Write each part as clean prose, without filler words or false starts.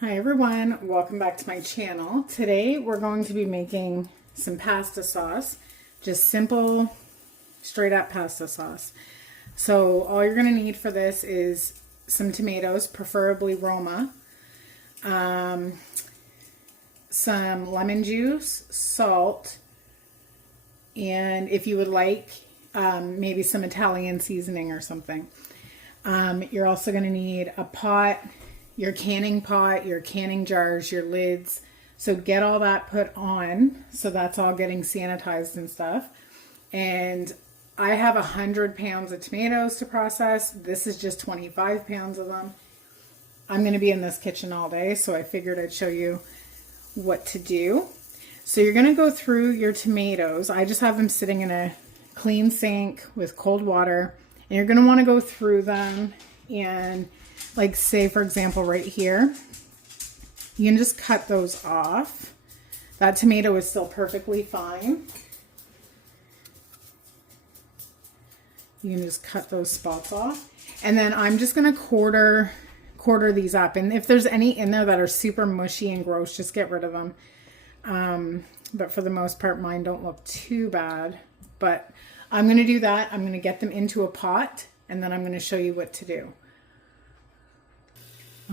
Hi everyone, welcome back to my channel. Today we're going to be making some pasta sauce, just simple, straight up pasta sauce. So all you're going to need for this is some tomatoes, preferably Roma, some lemon juice, salt, and if you would like, maybe some Italian seasoning or something. You're also going to need a pot, your canning pot, your canning jars, your lids. So get all that put on. So that's all getting sanitized and stuff. And I have 100 pounds of tomatoes to process. This is just 25 pounds of them. I'm going to be in this kitchen all day, so I figured I'd show you what to do. So you're going to go through your tomatoes. I just have them sitting in a clean sink with cold water. And you're going to want to go through them and, like, say for example right here, you can just cut those off. That tomato is still perfectly fine. You can just cut those spots off. And then I'm just going to quarter these up. And if there's any in there that are super mushy and gross, just get rid of them. But for the most part, mine don't look too bad. But I'm going to do that. I'm going to get them into a pot, and then I'm going to show you what to do.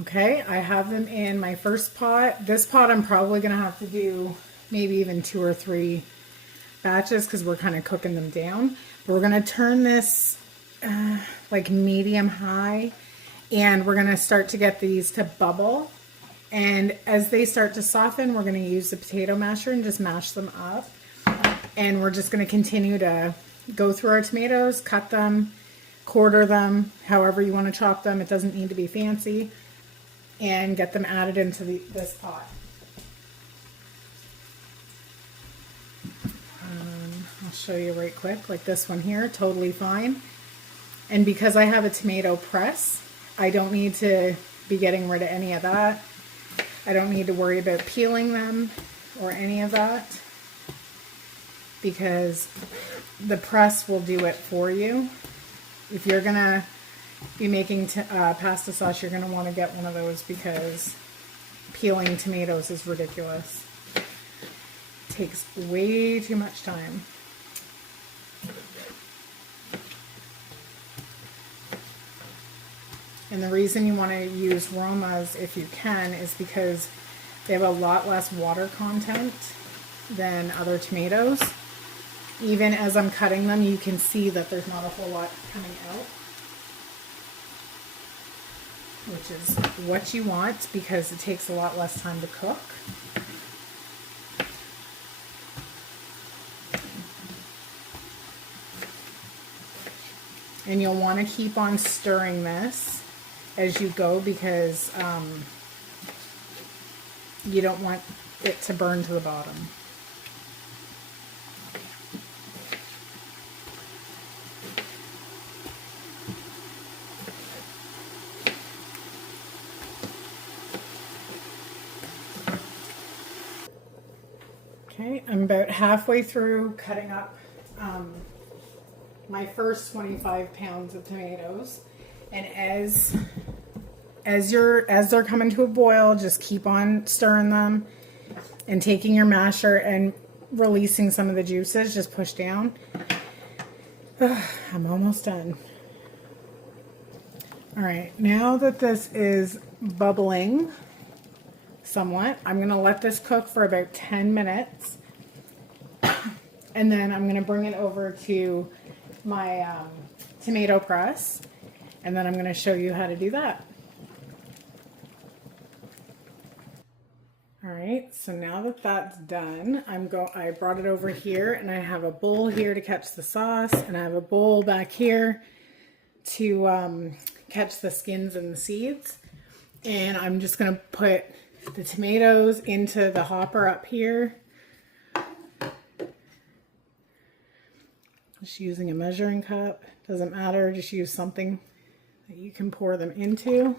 Okay, I have them in my first pot. This pot I'm probably going to have to do maybe even 2 or 3 batches because we're kind of cooking them down. But we're going to turn this like medium high, and we're going to start to get these to bubble. And as they start to soften, we're going to use the potato masher and just mash them up. And we're just going to continue to go through our tomatoes, cut them, quarter them, however you want to chop them. It doesn't need to be fancy. And get them added into this pot. I'll show you right quick, like this one here, totally fine. And because I have a tomato press, I don't need to be getting rid of any of that. I don't need to worry about peeling them or any of that, because the press will do it for you. If you're gonna be making pasta sauce, you're gonna want to get one of those because peeling tomatoes is ridiculous. It takes way too much time. And the reason you want to use Romas if you can is because they have a lot less water content than other tomatoes. Even as I'm cutting them, you can see that there's not a whole lot coming out, which is what you want because it takes a lot less time to cook. And you'll want to keep on stirring this as you go because you don't want it to burn to the bottom. Okay, I'm about halfway through cutting up my first 25 pounds of tomatoes, and as they're coming to a boil, just keep on stirring them and taking your masher and releasing some of the juices. Just push down. I'm almost done. All right, now that this is bubbling somewhat, I'm going to let this cook for about 10 minutes, and then I'm going to bring it over to my tomato press, and then I'm going to show you how to do that. All right, so now that that's done, I brought it over here, and I have a bowl here to catch the sauce, and I have a bowl back here to catch the skins and the seeds. And I'm just going to put the tomatoes into the hopper up here. Just using a measuring cup, doesn't matter, just use something that you can pour them into.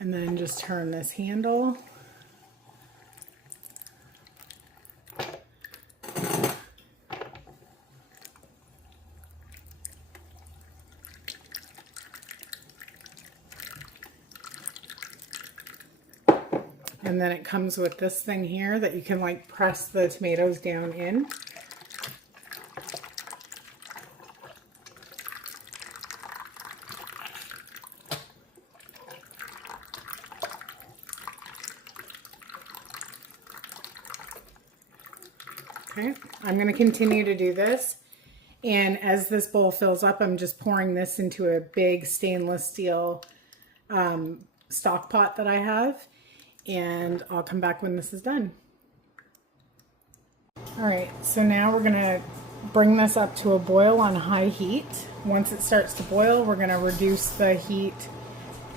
And then just turn this handle. And then it comes with this thing here that you can like press the tomatoes down in. Okay, I'm going to continue to do this. And as this bowl fills up, I'm just pouring this into a big stainless steel stock pot that I have. And I'll come back when this is done. All right, so now we're gonna bring this up to a boil on high heat. Once it starts to boil, we're gonna reduce the heat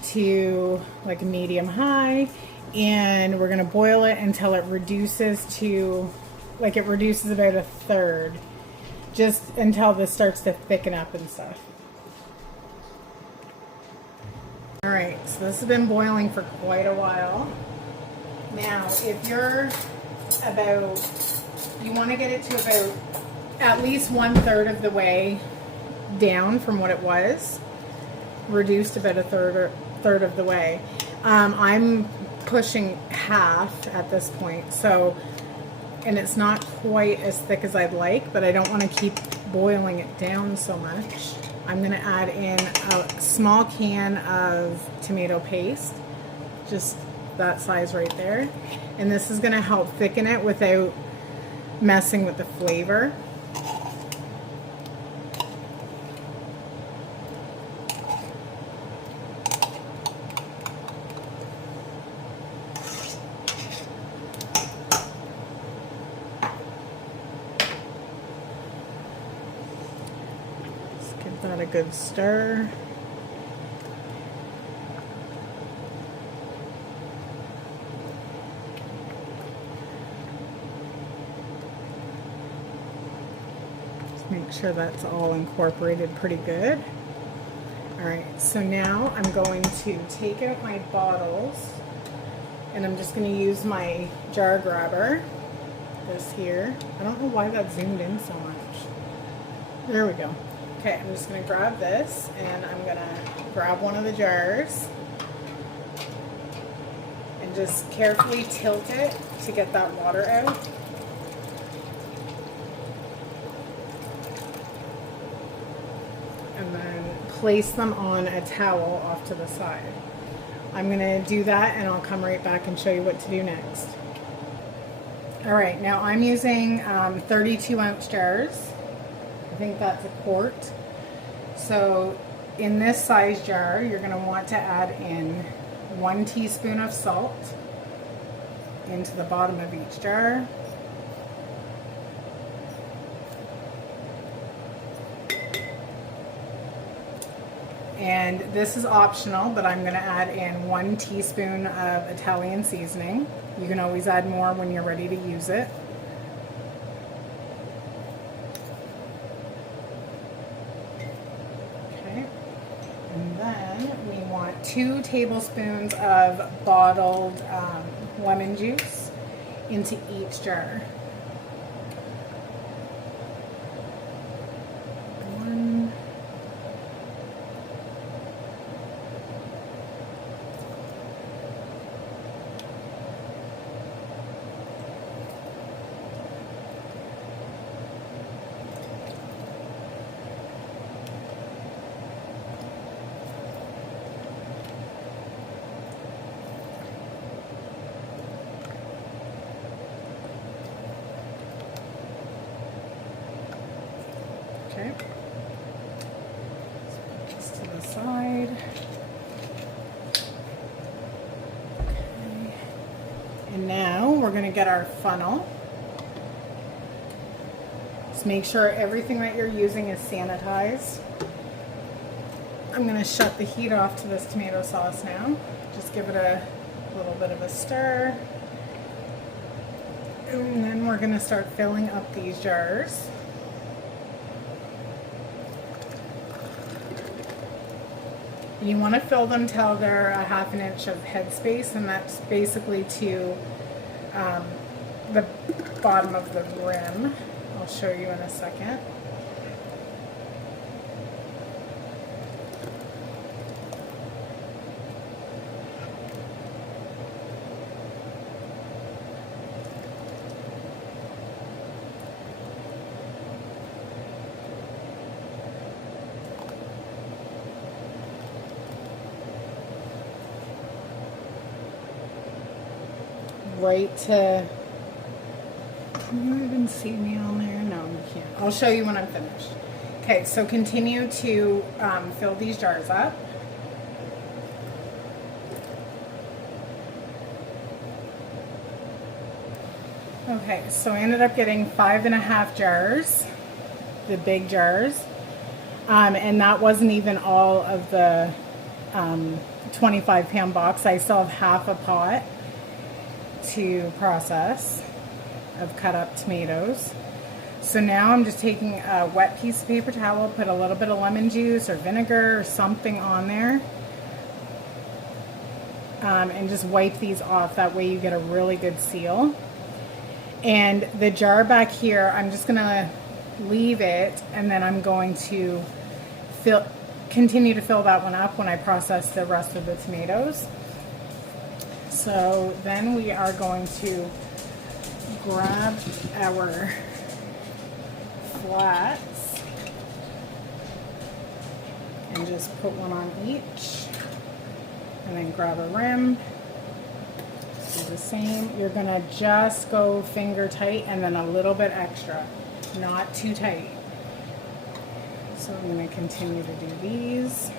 to like a medium high, and we're gonna boil it until it reduces to, like it reduces about a third, just until this starts to thicken up and stuff. All right, so this has been boiling for quite a while. Now, if you're you want to get it to about at least 1/3 of the way down from what it was, reduced about a third of the way. I'm pushing half at this point, so, and it's not quite as thick as I'd like, but I don't want to keep boiling it down so much. I'm going to add in a small can of tomato paste, just that size right there, and this is going to help thicken it without messing with the flavor. Just give that a good stir. Make sure that's all incorporated pretty good. All right, so now I'm going to take out my bottles, and I'm just going to use my jar grabber, this here. I don't know why that zoomed in so much. There we go. Okay, I'm just going to grab this, and I'm going to grab one of the jars and just carefully tilt it to get that water out. And then place them on a towel off to the side. I'm going to do that, and I'll come right back and show you what to do next. All right, now I'm using 32-ounce jars. I think that's a quart. So in this size jar, you're going to want to add in 1 teaspoon of salt into the bottom of each jar. And this is optional, but I'm going to add in 1 teaspoon of Italian seasoning. You can always add more when you're ready to use it. Okay. And then we want 2 tablespoons of bottled lemon juice into each jar. Okay, just to the side. Okay. And now we're going to get our funnel. Just make sure everything that you're using is sanitized. I'm going to shut the heat off to this tomato sauce now. Just give it a little bit of a stir. And then we're going to start filling up these jars. You want to fill them till they're a ½ inch of headspace, and that's basically to the bottom of the rim. I'll show you in a second. Right to, can you even see me on there? No, you can't. I'll show you when I'm finished. Okay, so continue to fill these jars up. Okay, so I ended up getting 5½ jars, the big jars, and that wasn't even all of the 25-pound box. I still have half a pot to process of cut up tomatoes. So now I'm just taking a wet piece of paper towel, put a little bit of lemon juice or vinegar or something on there, and just wipe these off. That way you get a really good seal. And the jar back here, I'm just gonna leave it, and then I'm going to continue to fill that one up when I process the rest of the tomatoes. So then we are going to grab our flats and just put one on each, and then grab a rim. Do the same. You're gonna just go finger tight and then a little bit extra, not too tight. So I'm gonna continue to do these.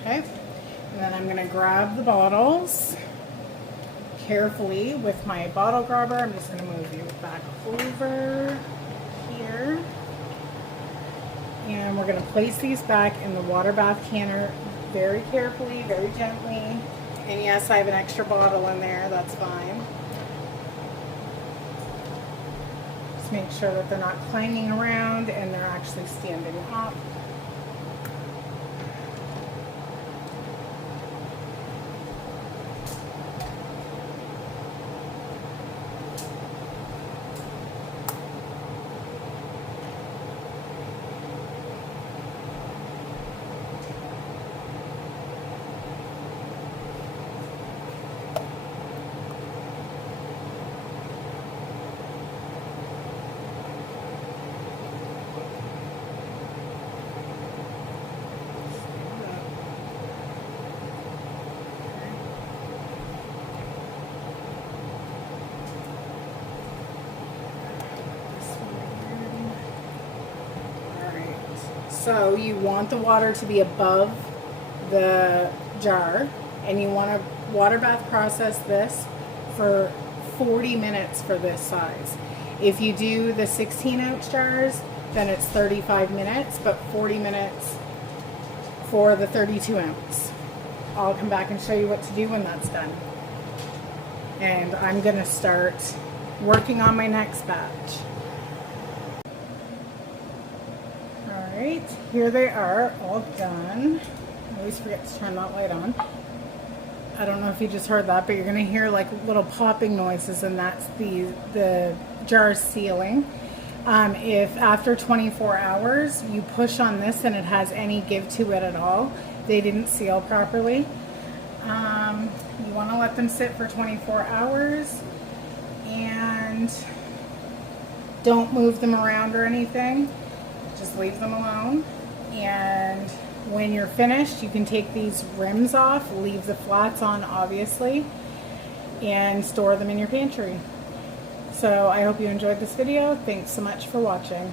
Okay, and then I'm going to grab the bottles carefully with my bottle grabber. I'm just going to move you back over here. And we're going to place these back in the water bath canner very carefully, very gently. And yes, I have an extra bottle in there, that's fine. Just make sure that they're not clanging around and they're actually standing up. So you want the water to be above the jar, and you want to water bath process this for 40 minutes for this size. If you do the 16-ounce jars, then it's 35 minutes, but 40 minutes for the 32-ounce. I'll come back and show you what to do when that's done. And I'm going to start working on my next batch. Alright, here they are, all done. I always forget to turn that light on. I don't know if you just heard that, but you're going to hear like little popping noises, and that's the jar sealing. If after 24 hours you push on this and it has any give to it at all, they didn't seal properly. You want to let them sit for 24 hours and don't move them around or anything. Just leave them alone. And when you're finished, you can take these rims off, leave the flats on obviously, and store them in your pantry. So I hope you enjoyed this video. Thanks so much for watching.